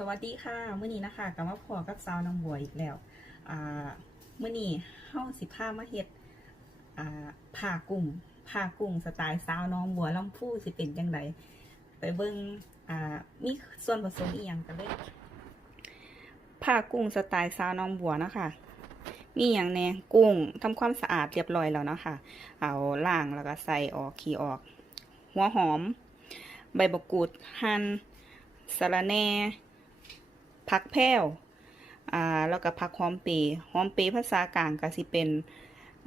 สวัสดีค่ะเมื้อนี้นะคะกลับมาพอกับสาวน้องบัวอีกแล้วอ่ามื้อนี้เฮาสิพามาเฮ็ดผ่ากุ้งผ่ากุ้งสไตล์สาวน้องบัวลำพูสิเป็นจังไดไปเบิ่งมีส่วนผสมอีหยังกันเลยผ่ากุ้งสไตล์สาวน้องบัวนะคะมีอย่างแน่กุ้งทำความสะอาดเรียบร้อยแล้วเนาะคะเอาล้างแล้วก็ใส่ออกขี้ออก หัวหอม ใบมะกรูดหั่นสะระแหน่ ผักแพ้วอ่าแล้วก็ผักหอมเปรย์หอมเปรย์ภาษากลางก็สิเป็น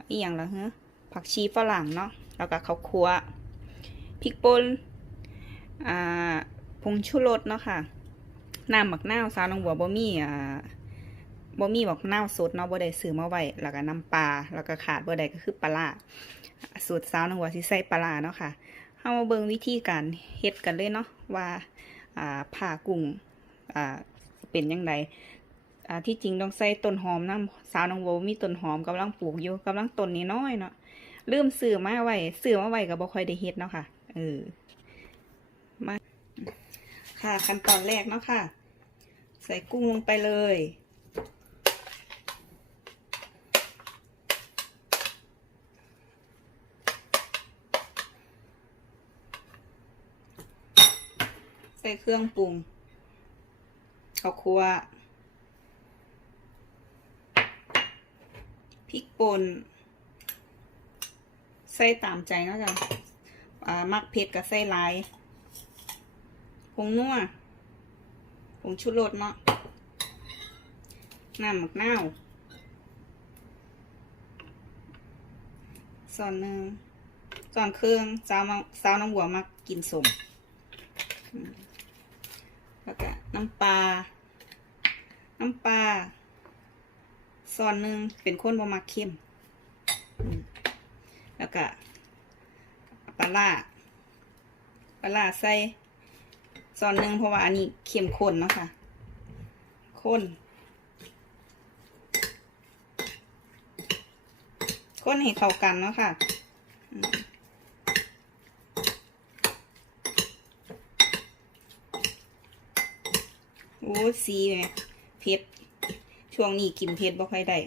อีหยังละเฮ้ผักชีฝรั่งเนาะแล้วก็ข้าวคั่วพริกป่นอ่าผงชูรสเนาะค่ะน้ำหมักนาวซาวนองบัวบ่มีอ่าบ่มีบักนาวสดเนาะบ่ได้ซื้อมาไว้แล้วก็น้ำปลาแล้วก็ขาดบ่ได้ก็คือปลาสูตรสาวนองบัวสิใส่ปลาร้าเนาะค่ะเฮามาเบิ่งวิธีการเฮ็ดกันเลยเนาะว่าอ่าผ่ากุ้งอ่า เป็นยังไงอ่าที่จริงต้องใส่ต้นหอมน้ำสาวน้องโวมีต้นหอมกำลังปลูกอยู่กำลังต้นนี้น้อยเนาะลืมซื้อมาไว้ซื้อมาไว้ก็บ่ค่อยได้เฮ็ดเนาะค่ะเออมาค่ะขั้นตอนแรกเนาะค่ะ ใส่กุ้งลงไปเลยใส่เครื่องปรุง ข้าวคั่วพริกป่นใส่ตามใจนะจ๊ะมักเผ็ดกับใส่ลายผงนัวผงชูรสเนาะน้ำหมักนาวส่วนหนึ่งส่วนเครื่องสาวสาวน้ำหัวมักกินสม แล้วก็น้ำปลา น้ำปลาซอนหนึ่งเป็นคนบ่มักเค็มแล้วก็ปลาล่าปลาล่าใส่ซอนหนึ่งเพราะว่าอันนี้เค็มข้นเนาะคะข้นข้นให้เข้ากันเนาะค่ะม โอ้สีแหมเผ็ดช่วงนี้กินเผ็ดบ่ค่อยได้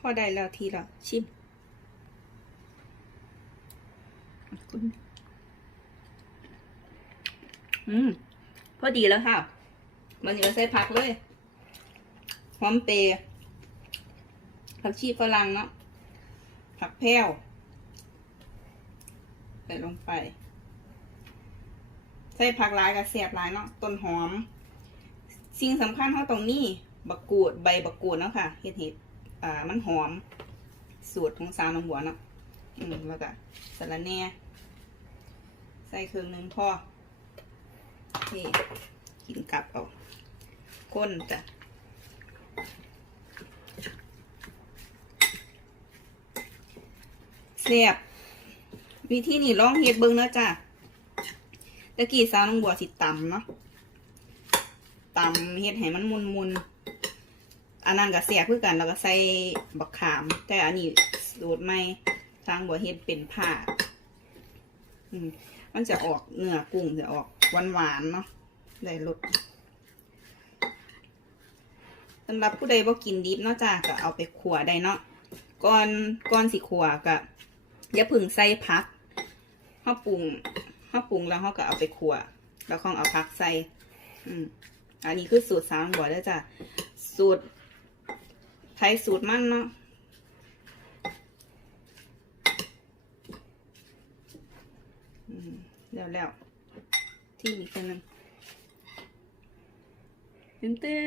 พอได้แล้วทีละชิมอืม พอดีแล้วค่ะ มันอยู่ใส่ผักเลย หอมเปรย์ผักชีฝรั่งเนาะ ผักแพ้วใส่ลงไป ใส่ผักหลายกับเสียบหลายเนาะ ต้นหอม สิ่งสำคัญเขาตรงนี้บักกูดใบบักกูดเนาะค่ะเห็ดเห็ดอ่า มันหอม สูตรของสาวน้ำหัวเนาะ อืม แล้วก็สะระแน่ใส่เครื่องหนึงพอนี่ กินกลับเอาก้นจ้ะเสียบวิธีนี้ลองเฮ็ดเบิ่งเนาะจ้ะตะกี้สาวน้องบัวสิตำเนาะตำเฮ็ดให้มันมุนมุนอันนั้นก็เสียบคือกันแล้วก็ใส่บักขาม แต่อันนี้สูตรใหม่ทางบัวเฮ็ดเป็นผ้า อืมมันจะออกเนื้อกุ้งจะออกหวานๆเนาะ ได้รสสำหรับผู้ใดบ่กินดิบเนาะจ้าก็เอาไปขัวได้เนาะก่อนก่อนสิขัวก็อย่าพึ่งใส่ผักเฮาปรุงเฮาปรุงแล้วเฮาก็เอาไปขัว แล้วค่อยเอาผักใส่ อืมอันนี้คือสูตรสามบัวแล้วจ้ะสูตรไทยสูตรมั่นเนาะแล้วแล้วที่อีกคนหนึ่ งตื่